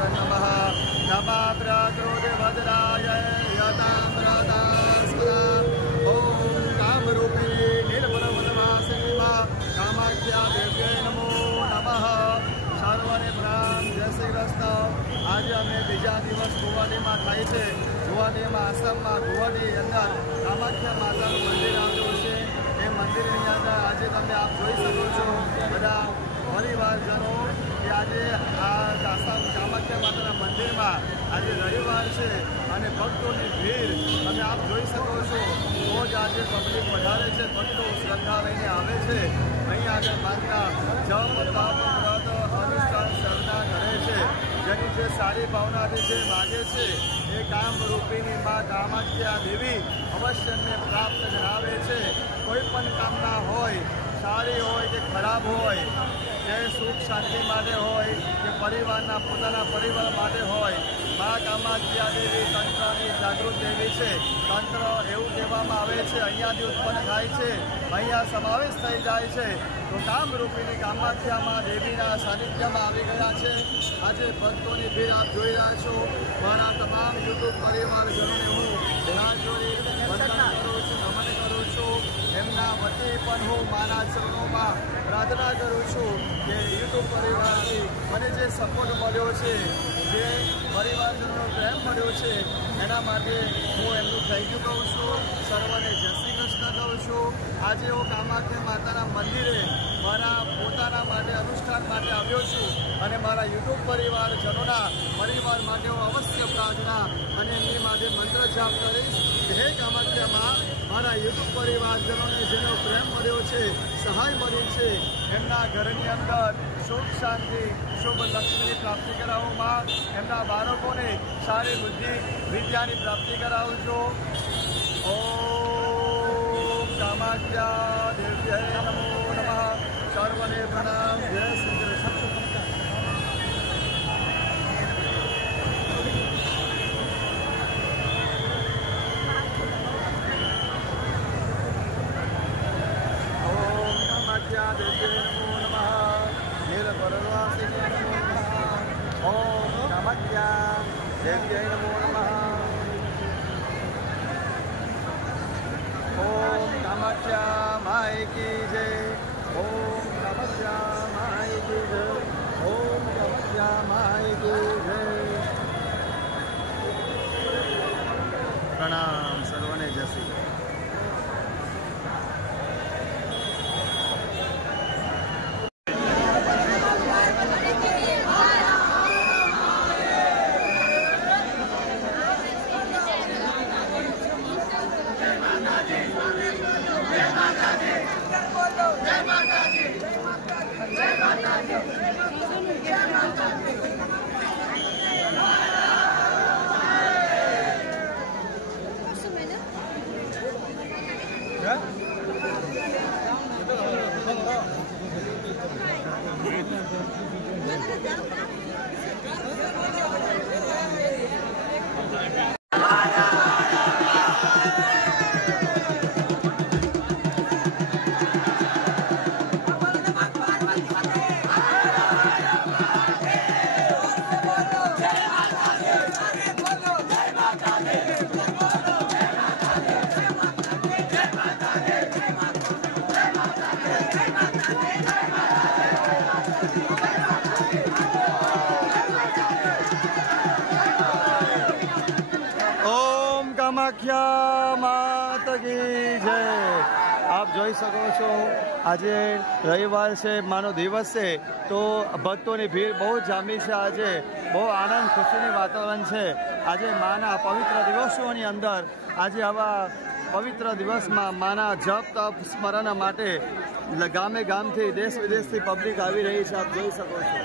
नमः नमः प्रकृतिभद्राय यतामृतास्पदा ॐ कामरूपिणी नीलपरवनवासिनी कामाख्या देव्यै नमो नमः सर्वने प्रणाम। जय श्री कृष्ण। आज अमे बीजा दिवस गुवाहाटीमां थाय छे। गुवाहाटीमां आसाममां गुवाहाटी अंदर कामाख्या मातानुं मंदिर आवेलुं छे। ए मंदिરની અંદર આજે તમે આપ જોઈ શકો છો બધા પરિવારજનો કે આજે આ આસામ કામાખ્યા માતાના મંદિરમાં આજે રવિવાર છે અને ભક્તોની ભીડ તમે આપ જોઈ શકો છો। બહુ જ આજે પબ્લિક વધારે છે, ભક્તો શ્રદ્ધા લઈને આવે છે। અહીં આગળ માતા જપ તપ વ્રત અનુષ્ઠાન શ્રદ્ધા કરે છે। જેની જે સારી ભાવનાથી જે માગે છે એ કામરૂપિણી માં કામાખ્યા દેવી અવશ્ય એમને પ્રાપ્ત કરાવે છે। કોઈ પણ કામના હોય, સારી હોય કે ખરાબ હોય, કે સુખ શાંતિ માટે હોય કે પરિવારના પોતાના પરિવાર માટે હોય, મા કામાખ્યા દેવી તંત્રની જાગૃત દેવી છે। તંત્ર એવું કહેવામાં આવે છે અહીંયાથી ઉત્પન્ન થાય છે, અહીંયા સમાવેશ થઈ જાય છે। તો કામરૂપિણી કામાખ્યામાં દેવીના સાનિધ્યમાં આવી ગયા છે। આજે ભક્તોની ભીડ આપ જોઈ રહ્યા છો। મારા તમામ યુટ્યુબ પરિવારજનોને હું હાથ જોડી વંદન કરું છું, નમન કરું છું। એમના વતી પણ હું મારા ચરણોમાં પ્રાર્થના કરું છું કે યુટ્યુબ પરિવારથી મને જે સપોર્ટ મળ્યો છે, જે પરિવારજનોનો પ્રેમ મળ્યો છે, એના માટે હું એમનું થેન્ક યુ કહું છું। સર્વને જય શ્રી કૃષ્ણ કહું છું। આજે હું કામાખ્યા માતાના મંદિરે મારા પોતાના માટે અનુષ્ઠાન માટે આવ્યો છું અને મારા યુટ્યુબ પરિવારજનોના પરિવાર માટે હું અવશ્ય પ્રાર્થના અને એમની માટે મંત્ર જાપ કરીશ કે હે કામાખ્યા માં, મારા યુટ્યુબ પરિવારજનોને જેનો પ્રેમ મળ્યો છે, સહાય મળી છે, એમના ઘરની અંદર સુખ શાંતિ શુભ લક્ષ્મીની પ્રાપ્તિ કરાવો માં। એમના બાળકોને સારી બુદ્ધિ વિદ્યાની પ્રાપ્તિ કરાવજો। ઓમ કામાખ્યા દેવ્यै નમો નમઃ। સર્વને પ્રણામ। જય શ્રી કૃષ્ણ। ઓમ કામાખ્યા દેવ્यै નમો નમઃ। નીલપરવાસિની નમો નમઃ। ઓમ કામાખ્યા દેવ્यै નમો નમઃ। ओम कामाख्या माई की जय। ओम कामाख्या माई की जय। ओम कामाख्या माई की जय। प्रणाम सर्वने जय श्री कृष्ण। कामाख्या माता की जय। आप જોઈ શકો છો આજે રવિવાર છે, માનો દિવસ છે, તો ભક્તોની ભીડ બહુ જામી છે। આજે બહુ આનંદ ખુશીની વાતાવરણ છે। આજે માના પવિત્ર દિવસોની અંદર આજે આવા પવિત્ર દિવસમાં માના જપ તપ સ્મરણ માટે ગામે ગામથી દેશ વિદેશથી પબ્લિક આવી રહી છે। આપ જોઈ શકો છો।